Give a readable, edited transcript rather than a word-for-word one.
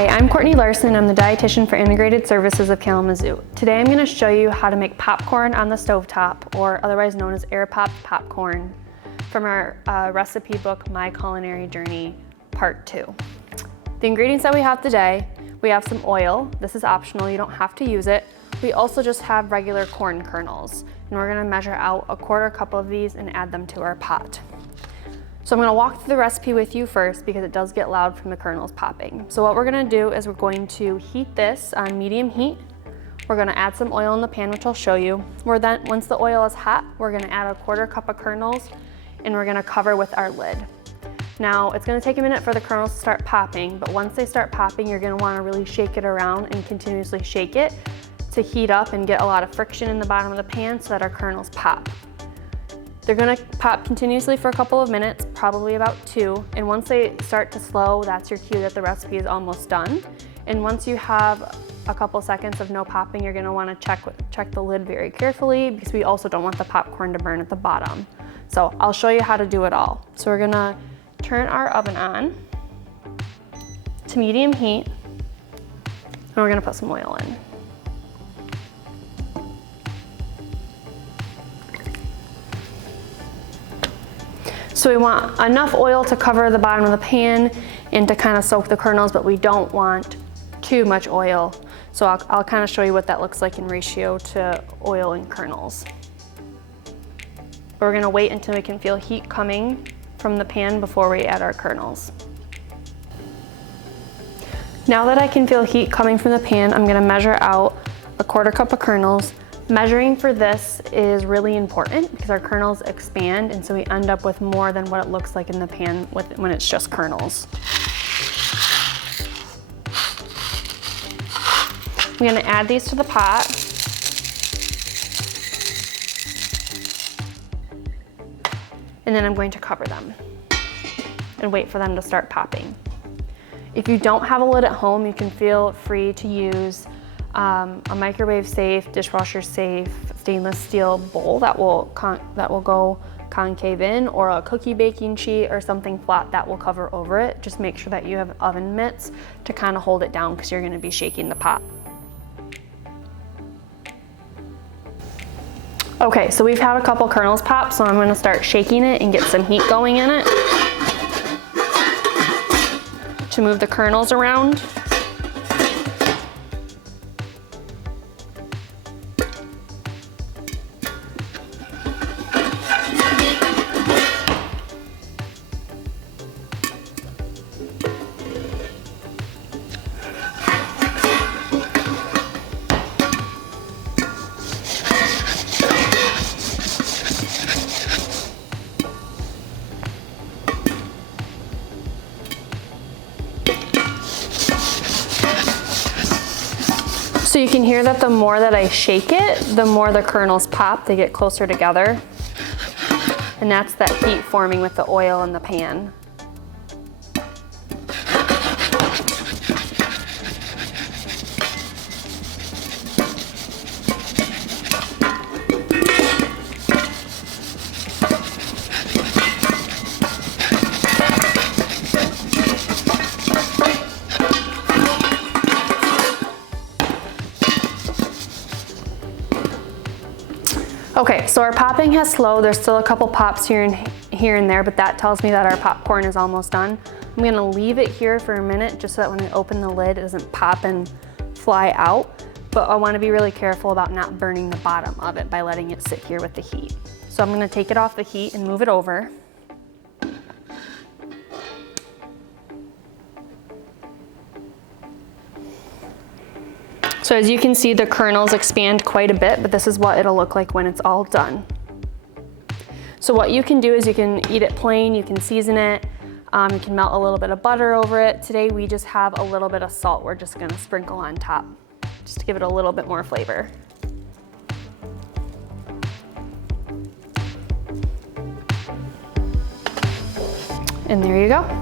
Hi, I'm Courtney Larson. I'm the dietitian for Integrated Services of Kalamazoo. Today I'm going to show you how to make popcorn on the stovetop, or otherwise known as air popped popcorn, from our recipe book, My Culinary Journey, Part 2. The ingredients that we have today, we have some oil. This is optional, you don't have to use it. We also just have regular corn kernels, and we're going to measure out a 1/4 cup of these and add them to our pot. So I'm going to walk through the recipe with you first because it does get loud from the kernels popping. So what we're going to do is we're going to heat this on medium heat. We're going to add some oil in the pan, which I'll show you. Once the oil is hot, we're going to add a 1/4 cup of kernels and we're going to cover with our lid. Now it's going to take a minute for the kernels to start popping, but once they start popping, you're going to want to really shake it around and continuously shake it to heat up and get a lot of friction in the bottom of the pan so that our kernels pop. They're gonna pop continuously for a couple of minutes, probably about 2, and once they start to slow, that's your cue that the recipe is almost done. And once you have a couple seconds of no popping, you're gonna wanna check the lid very carefully because we also don't want the popcorn to burn at the bottom. So I'll show you how to do it all. So we're gonna turn our oven on to medium heat, and we're gonna put some oil in. So we want enough oil to cover the bottom of the pan and to kind of soak the kernels, but we don't want too much oil. So I'll kind of show you what that looks like in ratio to oil and kernels. We're gonna wait until we can feel heat coming from the pan before we add our kernels. Now that I can feel heat coming from the pan, I'm gonna measure out a 1/4 cup of kernels. Measuring for this is really important because our kernels expand, and so we end up with more than what it looks like in the pan when it's just kernels. I'm gonna add these to the pot. And then I'm going to cover them and wait for them to start popping. If you don't have a lid at home, you can feel free to use a microwave safe, dishwasher safe, stainless steel bowl that will go concave in, or a cookie baking sheet or something flat that will cover over it. Just make sure that you have oven mitts to kind of hold it down because you're going to be shaking the pot. Okay, so we've had a couple kernels pop, so I'm going to start shaking it and get some heat going in it to move the kernels around. So you can hear that the more that I shake it, the more the kernels pop, they get closer together. And that's that heat forming with the oil in the pan. Okay, so our popping has slowed. There's still a couple pops here and there, but that tells me that our popcorn is almost done. I'm gonna leave it here for a minute just so that when I open the lid, it doesn't pop and fly out. But I wanna be really careful about not burning the bottom of it by letting it sit here with the heat. So I'm gonna take it off the heat and move it over. So as you can see, the kernels expand quite a bit, but this is what it'll look like when it's all done. So what you can do is you can eat it plain, you can season it, you can melt a little bit of butter over it. Today we just have a little bit of salt we're just gonna sprinkle on top, just to give it a little bit more flavor. And there you go.